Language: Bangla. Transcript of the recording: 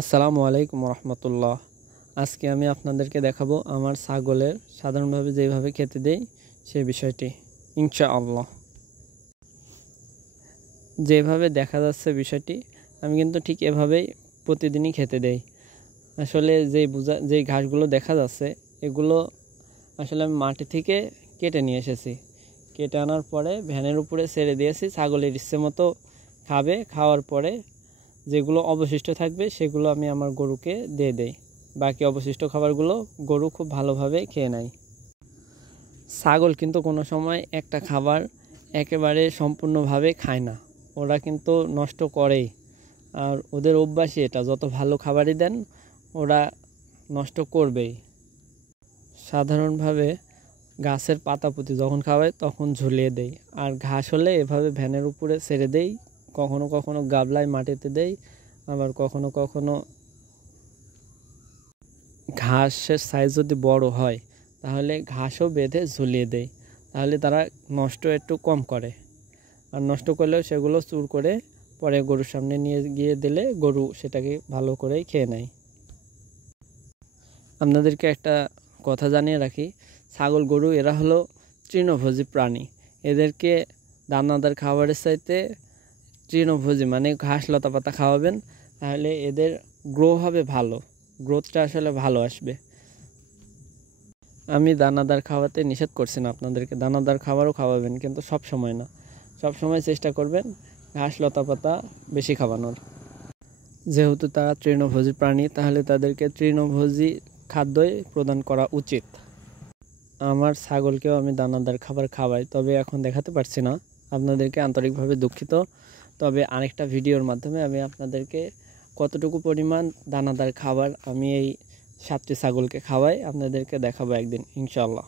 আসসালামু আলাইকুম রহমতুল্লাহ। আজকে আমি আপনাদেরকে দেখাবো আমার ছাগলের সাধারণভাবে যেভাবে খেতে দেই সেই বিষয়টি ইনশাআল্লাহ। যেভাবে দেখা যাচ্ছে বিষয়টি আমি কিন্তু ঠিক এভাবেই প্রতিদিনই খেতে দেই। আসলে যেই ঘাসগুলো দেখা যাচ্ছে এগুলো আসলে আমি মাটি থেকে কেটে নিয়ে এসেছি। কেটে আনার পরে ভ্যানের উপরে ছেড়ে দিয়েছি, ছাগলের ইচ্ছে মতো খাবে। খাওয়ার পরে যেগুলো অবশিষ্ট থাকবে সেগুলো আমি আমার গরুকে দিয়ে দেই। বাকি অবশিষ্ট খাবারগুলো গরু খুব ভালোভাবে খেয়ে নেয়। ছাগল কিন্তু কোনো সময় একটা খাবার একেবারে সম্পূর্ণভাবে খায় না, ওরা কিন্তু নষ্ট করেই। আর ওদের অভ্যাসই এটা, যত ভালো খাবারই দেন ওরা নষ্ট করবেই। সাধারণভাবে গাছের পাতাপুতি যখন খাওয়ায় তখন ঝুলিয়ে দেই, আর ঘাস হলে এভাবে ভ্যানের উপরে ছেড়ে দেই। কখনো কখনো গাবলায় মাটিতে দেই, আবার কখনো কখনো ঘাসের সাইজ যদি বড় হয় তাহলে ঘাসও বেঁধে ঝুলিয়ে দেই, তাহলে তারা নষ্ট একটু কম করে। আর নষ্ট করলেও সেগুলো চুর করে পরে গরুর সামনে নিয়ে গিয়ে দিলে গরু সেটাকে ভালো করেই খেয়ে নেয়। আপনাদেরকে একটা কথা জানিয়ে রাখি, ছাগল গরু এরা হলো তৃণভোজী প্রাণী। এদেরকে দানাদার খাবারের চাইতে তৃণভোজী মানে ঘাস লতা পাতা খাওয়াবেন, তাহলে এদের হবে ভালো, গ্রোথটা আসলে ভালো আসবে। আমি দানাদার খাওয়াতে নিষেধ করছি না, আপনাদেরকে দানাদার খাবারও খাওয়াবেন, কিন্তু সব সময় না। সব সময় চেষ্টা করবেন ঘাস লতা পাতা বেশি খাওয়ানোর। যেহেতু তারা তৃণভোজী প্রাণী, তাহলে তাদেরকে তৃণভোজী খাদ্যই প্রদান করা উচিত। আমার ছাগলকেও আমি দানাদার খাবার খাওয়াই, তবে এখন দেখাতে পারছি না, আপনাদেরকে আন্তরিকভাবে দুঃখিত। তবে আরেকটা ভিডিওর মাধ্যমে আমি আপনাদেরকে কতটুকু পরিমাণ দানাদার খাবার আমি এই 7টি ছাগলকে খাওয়াই আপনাদেরকে দেখাবো একদিন ইনশাআল্লাহ।